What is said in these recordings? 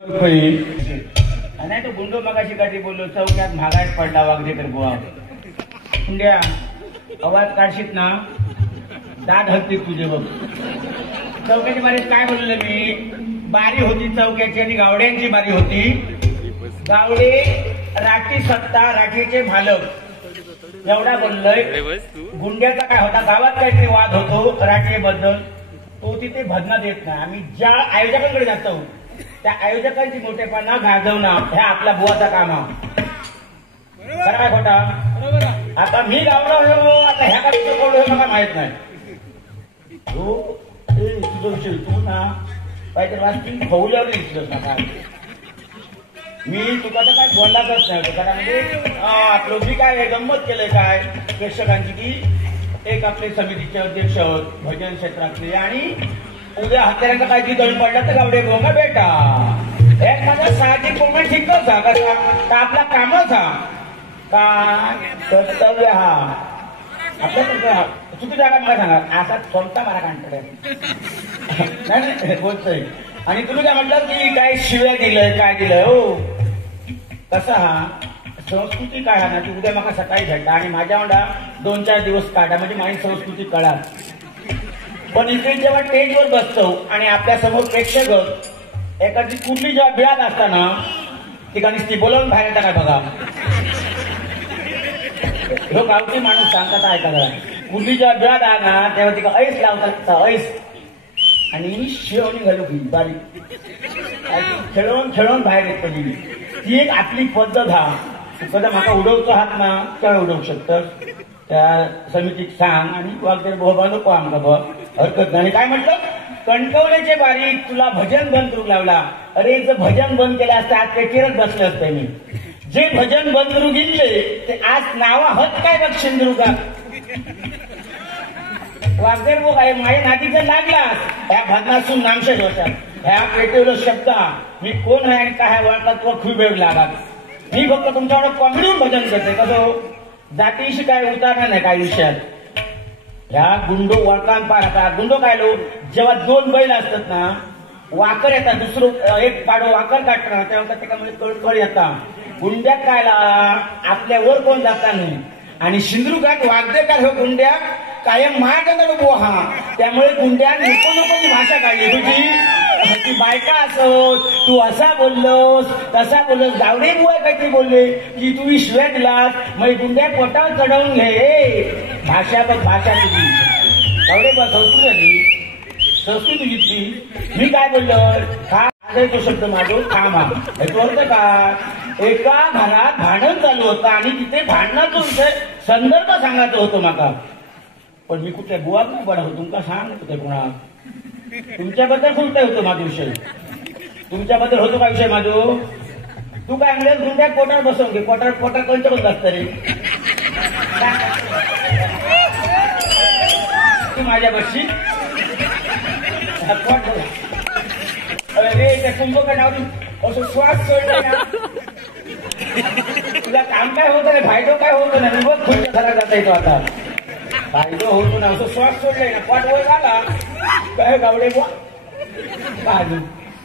नाही तो गुंडो मगाशी काठी बोललो चौक्यात महागात पडला वागदेकर बुवा इंडिया आवाज काढशीत ना दाद हलते तुझे बघ. चौक्याची बारी काय बोललो मी. बारी होती चौक्याची आणि गावड्यांची बारी होती. गावडे राठी सत्ता राठीचे मालक एवढा बोललोय. गुंड्याचा काय होता गावात काहीतरी वाद होतो राठीबद्दल तो तिथे भजना देत नाही. आम्ही ज्या आयोजकांकडे जातो त्या आयोजकांची मोठेपणा गाजवणं हे आपल्या बुवाचा काम आहे. खरं काय खोटा. आता मी गावडा हो आता ह्या का हे मला माहित नाही. हो तुझं विषय तू ना काहीतरी वाचतील फौल्यावर दिसलंच ना काय. मी तुका तर काय बोललाच नाही. कारण म्हणजे आपलं मी काय गंमत केलंय काय प्रेक्षकांची की एक आपले समितीचे अध्यक्ष भजन क्षेत्रातले आणि उद्या हत्यारांचा काय ती दळून पडला तर गावडे गोंगा बेटा एक माझा साहजिक बोलणं ठीकच हा का आपला कामच हा का कर्तव्य हा आपल्या चुकी जागा मला सांगा असा स्वतः मला कांटड्या नाही बोलतोय. आणि तुम्ही काय म्हटलं की काय शिव्या दिलंय काय दिलंय हो कसा हा संस्कृती काय हा ना ती उद्या मला सकाळी भेटला आणि माझ्या म्हणा 2-4 दिवस काढा म्हणजे माझी संस्कृती कळा. पण इथे जेव्हा स्टेजवर बसतो आणि आपल्या समोर प्रेक्षक एखादी कुठली जेव्हा बिळात असताना ठिकाणी ती बोलवून बाहेर येता काय बघा. हो गावठी माणूस सांगतात ऐका कुठली जेव्हा बिळात आहे ना तेव्हा तिका ऐस लावतात ऐस आणि शिवणी घालू घे बारीक खेळवून खेळवून बाहेर येत पहिली ती एक आपली पद्धत हा. कदा माका उडवतो हात ना त्या उडवू शकतं त्या समितीत सांग आणि वागदे बोबा नको आमका बघ हरकत नाही. काय म्हटलं कणकवल्याचे बारीक तुला भजन बंद करू लावला. अरे जर भजन बंद केलं असतं आज पेटीवरच बसले असते मी. जे भजन बंद करू गेले ते आज नावा हत काय बघ सिंधुदुर्गात वागदेर बघ आहे माझ्या नातीचं लागलास ह्या भजनातून नामशेष होतात. ह्या पेटीवर शब्द मी कोण आहे आणि काय वाटतात तो खूप वेळ लागत. मी फक्त तुमच्याकडे कॉमेडीहून भजन करते कसं जातीशी काय उतारणार नाही काय विषयात. ह्या गुंडो वळकान पार आता गुंडो काय लो जेव्हा 2 बैल असतात ना वाकर येतात दुसरं एक पाडो वाकर काढणार तेव्हा त्याच्यामध्ये कळकळ येतात. गुंड्यात कायला आपल्यावर कोण जाता नाही आणि सिंधुदुर्गात वागदे काय हो गुंड्या कायम महागंड बो हा. त्यामुळे गुंड्या नको नकोची भाषा काढली तुझी बायका असोत तू असा बोललोस तसा बोललोस. गावडे बुवा काहीतरी बोलले की तू शिव्या दिलास मग गुंड्या पोटावर चढवून घे भाषा बघ भाषा तुझी गावडे बुवा संस्कृती झाली संस्कृती तुझी. मी काय बोललो हा तो शब्द माझो काम हा याचं अर्थ का एका घरात भांडण चालू होतं आणि तिथे भांडणाचा विषय संदर्भ सांगायचं होतं माका. पण मी कुठल्या बुवाक नाही पडा तुमका सांगत होते कोणा तुमच्याबद्दल कुठे होतो माझा विषय तुमच्याबद्दल होतो का विषय माझो. तू काय अंग्रेज गुंड्या पोटावर बसवून घे पोटावर पोटावर कोणत्या बंद असतं रे तू माझ्या बसशी अरे त्या कुंभ नाव असं श्वास सोडला ना तुला काम काय होतं रे फायदो काय होतो ना मी बघ खुश घरात जाता येतो आता फायदो होतो ना असं श्वास सोडलाय ना पोट वर झाला काय गावडे बुवा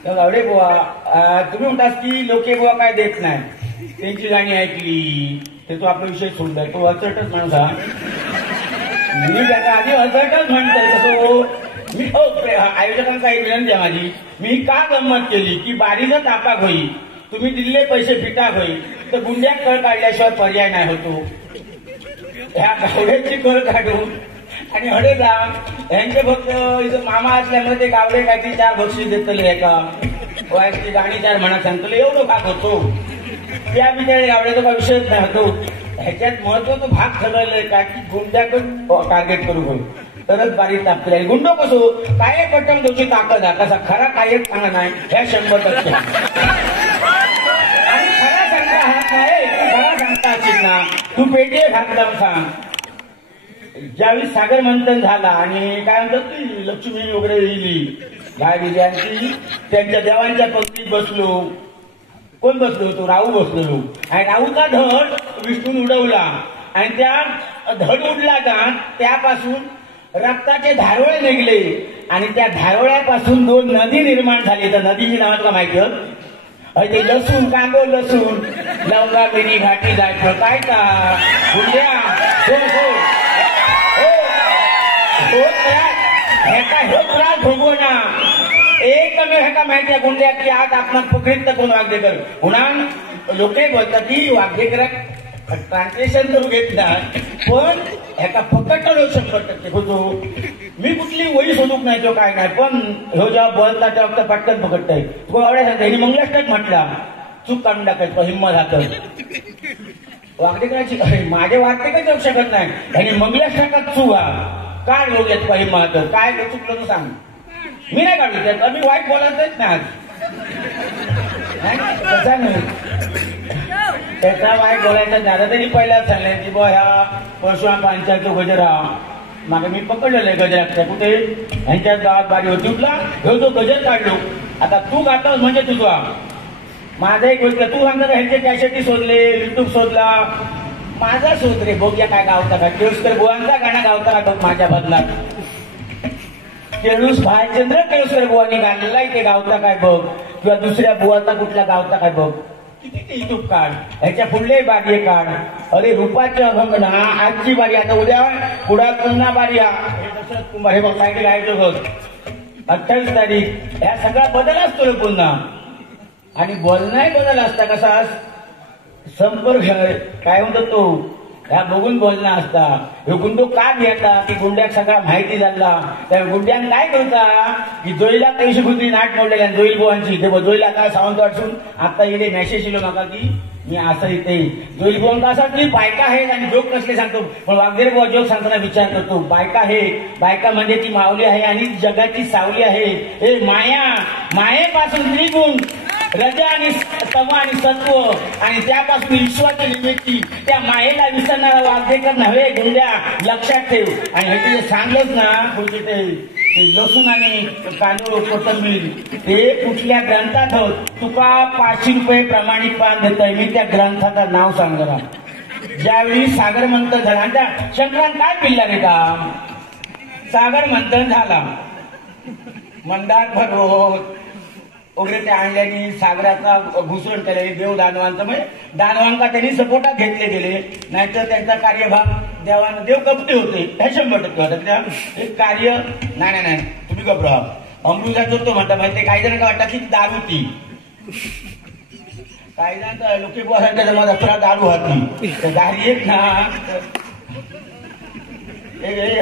गावडे बुवा तुम्ही म्हणतास की लोके बुवा काय देत नाही त्यांची गाणी ऐकली ते तो आपला विषय सोडलाय तो हसटच माणूस हा. मी त्याचा आधी हसटच म्हणतोय तसं मी आयोजकांचा एक विनंती आहे माझी. मी का गंमत केली की बारीनं तापाक होई तुम्ही दिलेले पैसे फिटाक होई तर गुंड्या कळ काढल्याशिवाय पर्याय नाही होतो. ह्या गावड्याची कळ काढून आणि हडे जा यांचे फक्त इथं मामा असल्यामुळे ते गावडे काहीतरी 4 बक्षीस देतले आहे का वायची गाणी 4 म्हणा सांगतले एवढं भाग होतो. त्या बिचारे गावड्याचा काही विषयच नाही होतो. ह्याच्यात महत्वाचा भाग ठरवलंय का की गुंड्याकडून टार्गेट करू होईल तरच बारी तापले. गुंडो कसो काय पट्टम तुमची ताकद आहे कसा खरा कायच सांगा नाही ह्या 100% आणि खरा सांगता हा काय खरा सांगता असेल ना तू पेटी घातला सांग. ज्यावेळी सागर मंथन झाला आणि काय म्हणतात की लक्ष्मी वगैरे येईल गाय विजयांची त्यांच्या देवांच्या पंक्तीत बसलो. कोण बसलो होतो राहू बसलेलो आणि राहूचा धड विष्णून उडवला आणि त्या धड उडला का त्यापासून रक्ताचे धारोळे निघले आणि त्या धारोळ्यापासून 2 नदी निर्माण झाली. तर नदीची नाव का माहिती ते लसूण कांदो लसूण लवंगा बेरी घाटी जायचं काय का गुंड्या हो हो हो हे त्रास भोगव ना एकमेव ह्याका माहिती आहे गुंड्या की आज आपण पकडीत कोण वागदेकर पुन्हा लोके बोलतात की वागदेकराक ट्रान्सलेशन करू घेतला पण ह्याका पकडलो 100% होतो मी कुठली वही सोडूक नाही तो काय नाही पण ह्यो जेव्हा बोलता तेव्हा पटकन पकडताय तुला आवडे त्यांनी मंगलाष्टक म्हटला चूक काढून टाकायचं हिंमत हात वागदेकराची माझे वागते का जाऊ शकत नाही त्यांनी मंगलाष्टकात चुका काय लोक येत हिंमत काय चुकलं तू सांग मी नाही काढू त्यात मी वाईट बोलायचंच ना तसा नाही त्याचा वाईट बोलायचा झाला तरी पहिलाच सांगलं की बा ह्या परशुराम पांचायतो गजरा मागे मी पकडलेलं आहे गजराच्या कुठे ह्यांच्या गावात बारी होती उठला ह्यो जो गजर काढलो आता तू गातास म्हणजे तुझा माझा एक गोष्ट तू सांगता ह्यांचे कॅसेटी शोधले युट्यूब शोधला माझा शोध रे बघूया काय गावता का केळुसकर बुवांचा गाणं गावता का बघ माझ्या बदलात केळूस भायचंद्र केळुसकर बुवांनी गाणलेला इथे गावता काय बघ किंवा दुसऱ्या बुवाचा कुठला गावता काय बघ किती युट्यूब काढ ह्याच्या पुढले बारी काढ अरे रुपाच्या अभंग ना आजची बारी आता उद्या पुढा पुन्हा बारी हे बघ सायकल आहे बघ 28 तारीख ह्या सगळा बदल असतो पुन्हा आणि बोलणाही बदल असता कसा संपर्क काय म्हणतो तो ह्या बघून बोलणं असता ह्यो गुंडो का घेता की गुंड्याक सगळा माहिती झाला त्या गुंड्यान काय करता की जोईला पैसे खुद्दी नाट मोडलेल्या जोईल बुवांची ते जोईला आता सावंत वाटसून आता येणे मेसेज येलो नका की मी असं इथे जोईल बुवांका असा की बायका आहेत आणि जोक कसले सांगतो पण वागदेर बुवा जोक सांगताना विचार करतो बायका आहे बायका म्हणजे ती माऊली आहे आणि जगाची सावली आहे हे मायेपासून त्रिगुण रजा आणि तम आणि सत्व आणि त्यापासून विश्वाची निर्मिती त्या मायेला विसरणारा वागदेकर नव्हे गुंड्या लक्षात ठेव आणि हे तुझे सांगलंच ना पुढचे ते लसूण आणि कांदो कोथंबीर ते कुठल्या ग्रंथात होत तुका 500 रुपये प्रमाणित पान देतोय मी त्या ग्रंथाचं नाव सांग जरा ज्यावेळी सागर मंथन झाला आणि त्या शंकरान काय पिल्ला रे का सागर मंथन झाला मंदार पर्वत वगैरे ते आणल्याने सागराचा घुसरण केले देव दानवांचं म्हणजे दानवांका त्यांनी सपोर्टात घेतले गेले नाहीतर त्यांचा कार्यभाग देवानं देव कपटे होते हे 100% होता त्या एक कार्य नाही तुम्ही घबरा अमृताचं तो म्हणता माहिती काही जण वाटतात की दारू ती काही जण लोके बोलायच्या जमा दसरा दारू होती तर दारी एक ना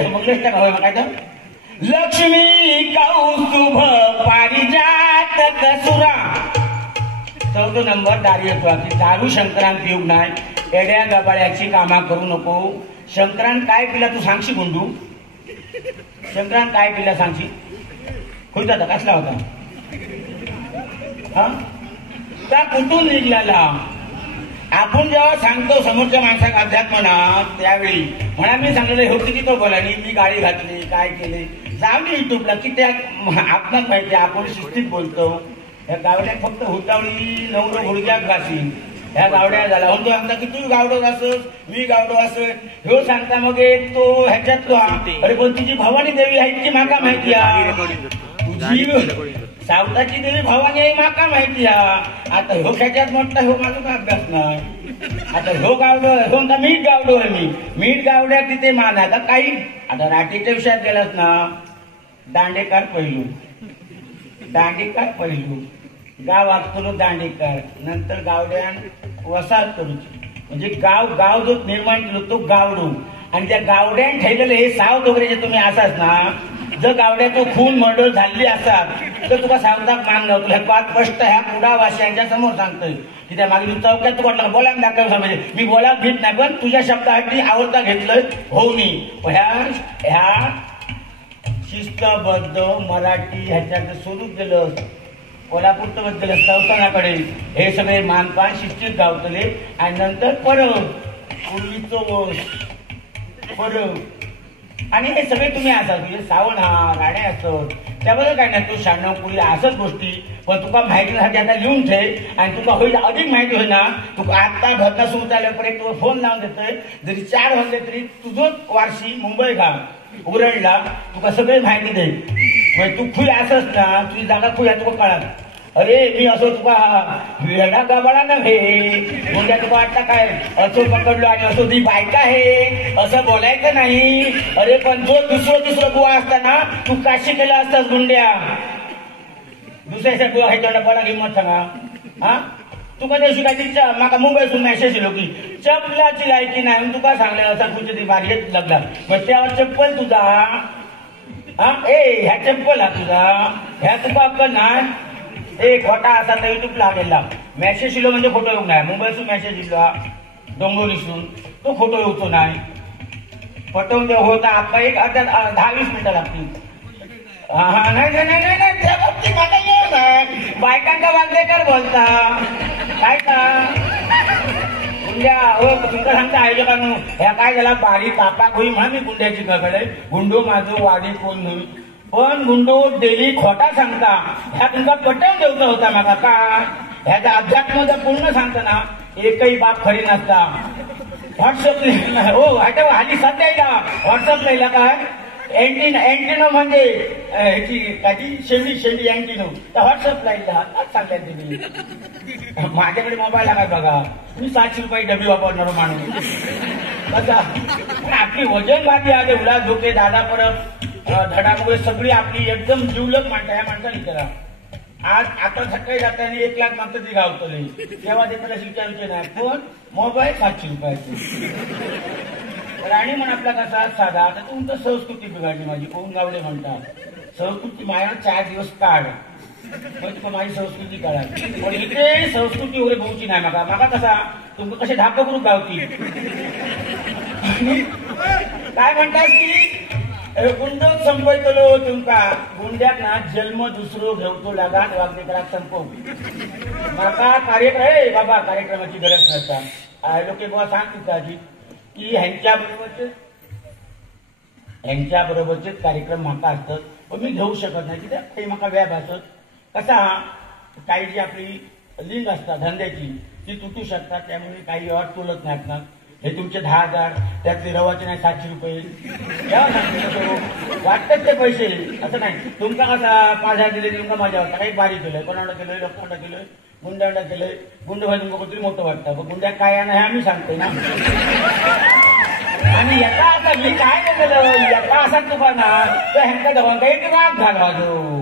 मंगलेश काय तर लक्ष्मी कौस्तुभ पारिजात कसुरा 14 नंबर दारी येतो की दारू शंकरांत योग नाही एड्या गबाळ्याची कामा करू नको शंकरांत काय पिला तू सांगशी गुंडू शंकरांत काय पिला सांगशी होता कसला होता हा त्या कुठून निघाला आपण जेव्हा सांगतो समोरच्या माणसाला अध्यात्म ना त्यावेळी म्हणा मी सांगलेलं हो किती तो बोला मी गाडी घातली काय केले जाऊ दे युट्यूबला की त्या आपणाच माहिती आपण शिस्तीत बोलतो या गावड्यात फक्त हुतावळी नवरो गुडघ्यात घासी ह्या गावड्या झाला म्हणतो सांगता की तू गावडो असस मी गावडो असं ह्यो सांगता मग एक तो ह्याच्यातलो अरे पण तुझी भवानी देवी आहे ती माका माहिती तुझी सावताची देवी भवानी आहे माका माहिती आता ह्यो ह्याच्यात म्हटलं ह्यो माझा का अभ्यास नाही आता ह्यो गावडो ह्यो मीठ गावडो आहे मी मीठ गावड्यात तिथे मान आता काही आता राठीच्या विषयात गेलास ना दांडेकार पहिलू गाव असतो दांडेकर नंतर गावड्यान वसाहत करूची म्हणजे गाव जो निर्माण केलो तो गावडो आणि त्या गावड्यान ठेवलेले हे सावध वगैरे जे तुम्ही असाच ना जर गावड्याचं खून मर्डर झाली असतात तर तुला सांगता मान नव्हतं ह्या पाच स्पष्ट ह्या पुढावासियांच्या समोर सांगतोय की त्या मागे चौक्यात तू वाटलं बोला दाखव म्हणजे मी बोला घेत नाही पण तुझ्या शब्दासाठी आवडता घेतलं हो मी ह्या शिस्तबद्ध मराठी ह्याच्यात स्वरूप गेलं कोल्हापूरचं बद्दल संस्थानाकडे हे सगळे मानपान शिस्तीत गावतले आणि नंतर परत पूर्वीचं परत आणि हे सगळे तुम्ही असाल तुझे सावण हा राणे असत त्याबद्दल काय नाही तू 96 पुढे असंच गोष्टी पण तुका माहितीसाठी आता लिहून ठेव आणि तुका होईल अधिक माहिती होईल ना तुका आता घटना सुरू झाल्यापर्यंत तुला फोन लावून देतोय जरी 4 वाजले तरी तुझं वारशी मुंबई गाव उरणला तुका सगळी माहिती देईल म्हणजे तू खुय असस ना तुझी जागा खुया तुका कळत अरे मी असो तुका वेडा गाबाळा नव्हे म्हणजे तुका वाटतं काय असो पकडलो आणि असो ती बायका आहे असं बोलायचं नाही. अरे पण जो दुसरं बुवा असताना तू काशी केला असतास गुंड्या. दुसऱ्याच्या बुवा आहे तेवढा बरा किंमत सांगा. हा तुका त्या शिकायची माका मुंबईसून मेसेज येलो की चपलाची लायकी नाही तुका सांगले असा तुझ्या ती बारीक लागला मग त्यावर चप्पल तुझा. हा ह्या चप्पल हा तुझा ह्या तुका अक्कल नाही. खोटा असा तर युट्यूबला गेला मेसेज इलो म्हणजे फोटो येऊ नाही. मुंबईसून मेसेज इलो डोंगरोलीसून तो फोटो येऊचो नाही. पटवून देव होता आता एक 10-20 मिनिटं लागतील. हा नाही त्या बाबतीत मला येऊ नाही. बायकांचा वागलेकर बोलता काय का गुंड्या हो तुमचं सांगता आहे का म्हणून ह्या काय झाला बारीक कापाक होई म्हणून मी गुंड्याची ककडे गुंडो माझं वाडी कोण नाही. पण गुंडो डेली खोटा सांगता ह्या तुमचा पटवून देऊचा होता माका का ह्याचा अध्यात्म जर पूर्ण सांगता ना एकही बाप खरी नसता. व्हॉट्सअप हो ह्याच्या हल्ली सध्या येईल व्हॉट्सअप लिहिला काय अँटिनो म्हणजे ह्याची काची शेंडी अँटिनो तर व्हॉट्सअपला येईल सांगताय तुम्ही. माझ्याकडे मोबाईल आहे बघा मी 700 रुपये डबी वापरणार माणूस कसा पण आपली वजन भाजी आहे उलास धोके दादा परत धडामुळे सगळी आपली एकदम जिवलग माणसं या माणसाला विचारा. आज आता सकाळी जाताना 1 लाख मागतं ती गावतले तेव्हा ते मला विचारूचे नाही. पण मोबाईल 700 रुपयाचे राणी म्हण आपला कसा साधा. आता तुमचं संस्कृती बिघडली माझी कोण गावडे म्हणतात संस्कृती माझ्यावर 4 दिवस काढ तुका माझी संस्कृती काढायची. पण इथे संस्कृती वगैरे भाऊची नाही माका कसा तुमचं कसे धाकपरू गावती काय म्हणतात की गुंडोक संपयतलो तुमका गुंड्याक ना जन्म दुसरो घेवचो लागात वागणेकराक संपव माका कार्यक्रम बाबा कार्यक्रमाची गरज नसता. लोक बुवा सांगता की ह्यांच्या बरोबरचेच कार्यक्रम म्हाका असतात पण मी घेऊ शकत नाही कित्याक काही म्हाका व्याप असत. कसा काही जी आपली लिंक असतात धंद्याची ती तुटू शकतात त्यामुळे काही व्यवहार तोलत नाहीत ना. हे तुमचे 10,000 त्यातले रवाचे नाही 700 रुपये वाटतात ते पैसे असं नाही. तुमचा कसा 5,000 दिले तुमका माझ्या वाटतं काही बारीक केलंय कोणाला केलंय लोकांना केलंय गुंडांना केलंय गुंड भाई तुमका कुठेतरी मोठं वाटतं पण गुंड्या काय आहे ना हे आम्ही सांगतोय ना. आणि याचा असा मी काय नाही केलं याचा असा तुका ना तर ह्यांच्या दोघांचा एक राग घालवा जो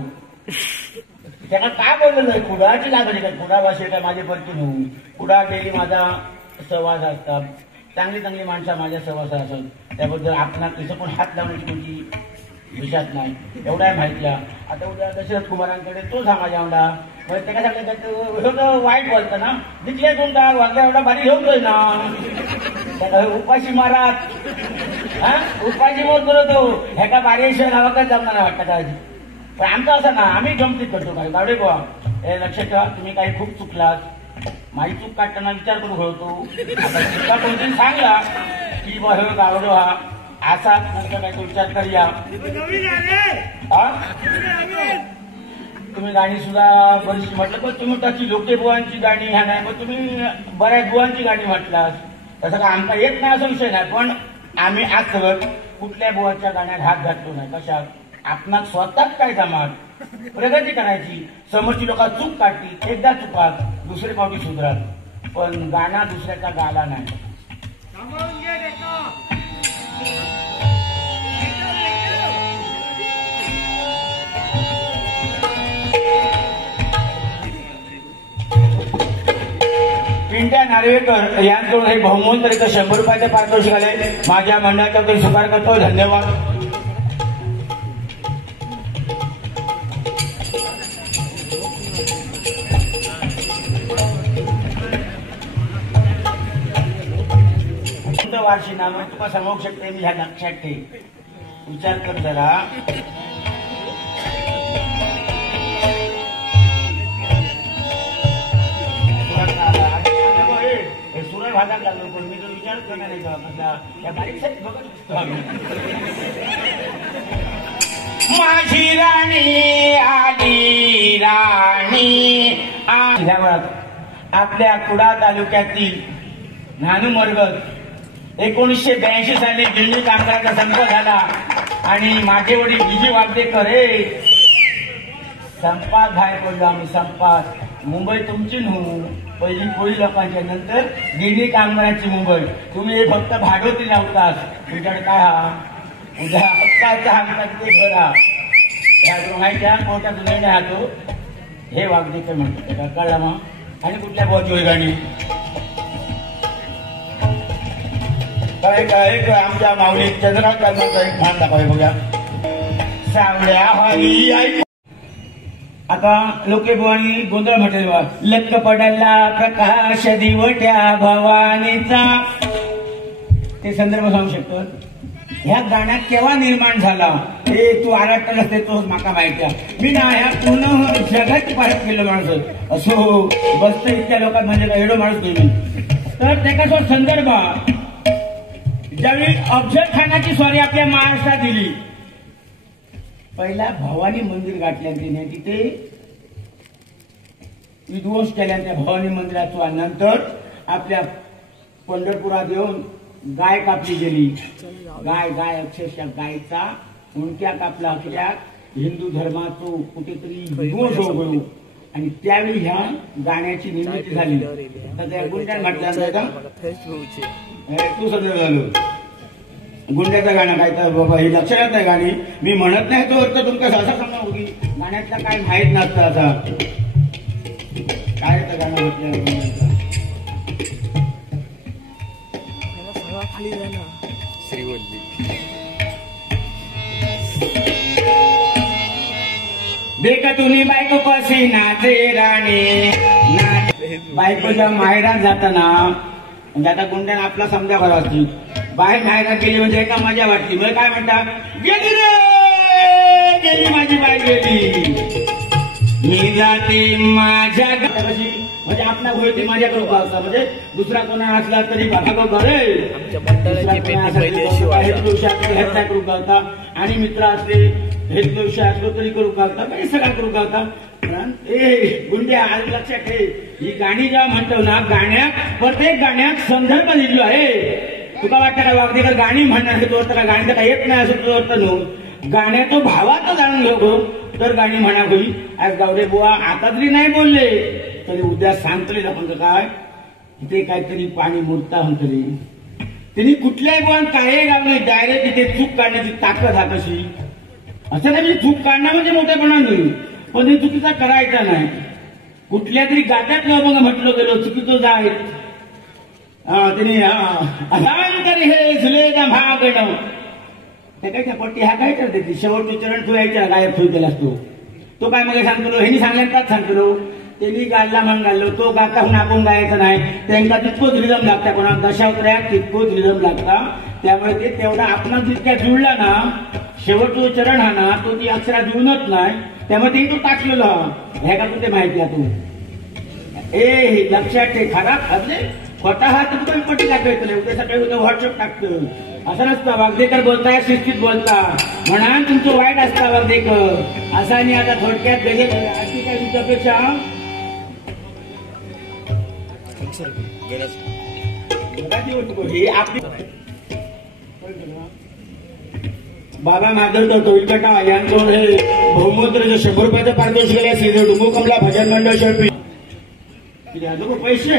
त्यांना काय बोललेलं आहे कुडाची लागली काय कुडा भाषे काय माझे परती नव्हती. कुडा डेली माझा सहवास असतात चांगली माणसं माझ्या सहवासात असत त्याबद्दल आपला कसं पण हात लावण्याची कोणती विषयात नाही एवढा माहितीला. आता उद्या दशरथ कुमारांकडे तो माझ्या एवढा म्हणजे ते काय सांगलं वाईट बोलतं ना तिथले तुमचा वागल्या एवढा बारी घेऊनतोय ना उपाशी मारात हा उपाशी मोत करतो ह्याका बारीशिवाय गावाकडे जमणार वाटतं काळजी. पण आमचं असं ना आम्ही गमतीत करतो काय गावडे बुवा हे लक्षात ठेवा तुम्ही काही खूप चुकलात माझी चूक काढताना विचार करू घडतो. आता चुका कोणतरी सांगला की बा हे गावडे हा असा नंतर काय तो विचार करूया. तुम्ही गाणी सुद्धा बरीचशी म्हटलं पण तुम्ही त्याची लोके बुवांची गाणी ह्या नाही मग तुम्ही बऱ्याच बुवांची गाणी म्हटलात तसं का आमचा येत नाही असा विषय नाही. पण आम्ही आजवर कुठल्या बुवाच्या गाण्यात हात घातलो नाही. कशात आपणाक स्वतःच काय जमात प्रगती करायची समोरची लोक चूक काढतील एकदा चुकात दुसरे पावटी सुधरात पण गाणं दुसऱ्याचा गाला नाही. पिंट्या नार्वेकर यांकडून हे बहुमूल्य तरी 100 रुपयाचे पारितोषिक आले. माझ्या मंडळाचा काही स्वीकार करतो धन्यवाद. वार्षिक नाम तुका सांगू शकते मी ह्या लक्षात ठेव विचार कर जरा. हे सुरळ भागात लागलो पण मी तो विचार करणार नाही का कसा या बारीकसाठी बघत असतो आम्ही. माझी राणी आली राणी आपल्या कुडा तालुक्यातील नानू मरगत 1982 साली दिल्ली कामगारांचा संप झाला आणि माझे वडील विजय वागदेकर हे संपात भायर पडलो आम्ही संपात. मुंबई तुमची न्हू, पहिली कोळी लोकांच्या, नंतर गिरणी कामगारांची मुंबई. तुम्ही हे फक्त भाडोती लावतात. तुमच्याकडे काय हा उद्या हक्काचा हक्का ते घर हा ह्या माहित्या कोर्टात निर्णय हा तो. हे वागदेकर म्हणतात का, कळला मग. आणि कुठल्या बोजोय गाणी काय काय आमच्या माऊली चंद्रकांत कर्माचा एक भान दाखवाय बघा. सावळ्या हरी आई. आता लोके बुवानी गोंधळ म्हटले बा. लक्क पडला प्रकाश दिवट्या भवानीचा. ते संदर्भ सांगू शकतो. ह्या गाण्यात केव्हा निर्माण झाला हे तू आराटला असते तो माका माहिती आहे. मी ना ह्या पूर्ण जगात परत गेलो माणूस असो बसत इतक्या लोकांत म्हणजे काय एवढं माणूस गेलो. तर त्याचा संदर्भ ज्यावेळी अफजल खानाची स्वारी आपल्या महाराष्ट्रात दिली, पहिला भवानी मंदिर गाठल्या तिने, तिथे विध्वंस केल्या त्या भवानी मंदिराचा. नंतर आपल्या पंढरपुरात येऊन गाय कापली गेली. गाय अक्षरशः गायचा उंट्या कापला. हिंदू धर्माचो कुठेतरी विध्वंस होऊ. आणि त्यावेळी ह्या गाण्याची निर्मिती झाली. तर त्या गुंड्यात म्हटलं तू सगळं झालं गुंड्याचं गाणं काय तर बाबा हे लक्षात नाही गाणी मी म्हणत नाही तो अर्थ तुमका असं सांगा होती. गाण्यातला काय माहीत नसतं. आता काय तर गाणं म्हटलं बेका तुम्ही बायको कशी नाचे राणी. बायकोच्या माहेरात जाताना म्हणजे आता गुंड्यानं आपला समजा खरा असती. बाहेर माहेरात गेली म्हणजे एका मजा वाटली. म्हणजे काय म्हणता, गेली रे गेली माझी बाई गेली, मी जाते माझ्या कशी म्हणजे आपला गोळी माझ्या करू पाहता. म्हणजे दुसरा कोणा असला तरी बाबा करू घालता. आणि मित्र असले हे दिवशी असलो तरी करू घालता. काही सगळा करू घालता. गुंड्या आज लक्षात ठेव, ही गाणी जेव्हा म्हणतो ना गाण्यात प्रत्येक गाण्यात संदर्भ लिहिलो आहे. तुका वाटतं का वागदेकर गाणी म्हणणार तो अर्थ का गाणी काय येत नाही असं तो अर्थ नव्हतं. गाण्याचा भावाचं जाणून घेऊ तर गाणी म्हणा होई. आज गावडे बुवा आता जरी नाही बोलले तरी उद्या सांगतले आपण काय तिथे काहीतरी पाणी मुरता म्हणतली. त्यांनी कुठल्याही बुवा काय गावले डायरेक्ट तिथे चूक काढण्याची ताकद हा कशी असं नाही. चूक काढणं म्हणजे मोठेपणा नाही, पण हे चुकीचा करायचा नाही. कुठल्या तरी गात्यात मग म्हटलं गेलो चुकीचं जाय तरी हे झुले भाग काय पट्टी हा काय करते ती शेवटचे चरण ठेवायच्या गायब ठेवू केला असतो. तो काय मग सांगतो ह्यांनी सांगल्यानंतर सांगतो त्यांनी गायला म्हणून घाललो तो गाता म्हणून आपण गायचं नाही. त्यांना तितकोच रिदम लागता. कोणा दशावत्र्यात तितकोच रिदम लागता. त्यामुळे ते तेवढा आपला जितक्या जुळला ना शेवटचा चरण हा ना तो ती अक्षरा जुळणच नाही. त्यामुळे ते तो टाकलेलो हा ह्या का तुझे माहिती आहे तू ए लक्षात ठेव. खरा खरले स्वतः तुम्ही पट्टी टाकायचं उद्या सकाळी उद्या व्हॉट्सअप टाकतं असं नसतं. वागदेकर बोलताय शिस्तीत बोलता म्हणा तुमचं वाईट असता वागदेकर असा. आणि आता थोडक्यात गजे अशी काय तुमच्यापेक्षा हे आपली बाबा माधव तो टोलकटा यांचं हे बहुमूत्र 100 रुपयाचं पारितोषिक गेल्या श्री डुंबू कमला भजन मंडळ शिल्पी पैसे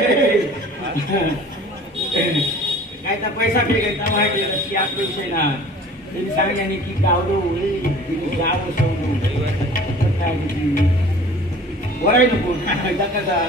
काय तर पैसा फेकायचा माहिती आपला विषय ना. त्यांनी सांगितल्याने की गावडो तिने गाव सोडू काय वराय नको कसा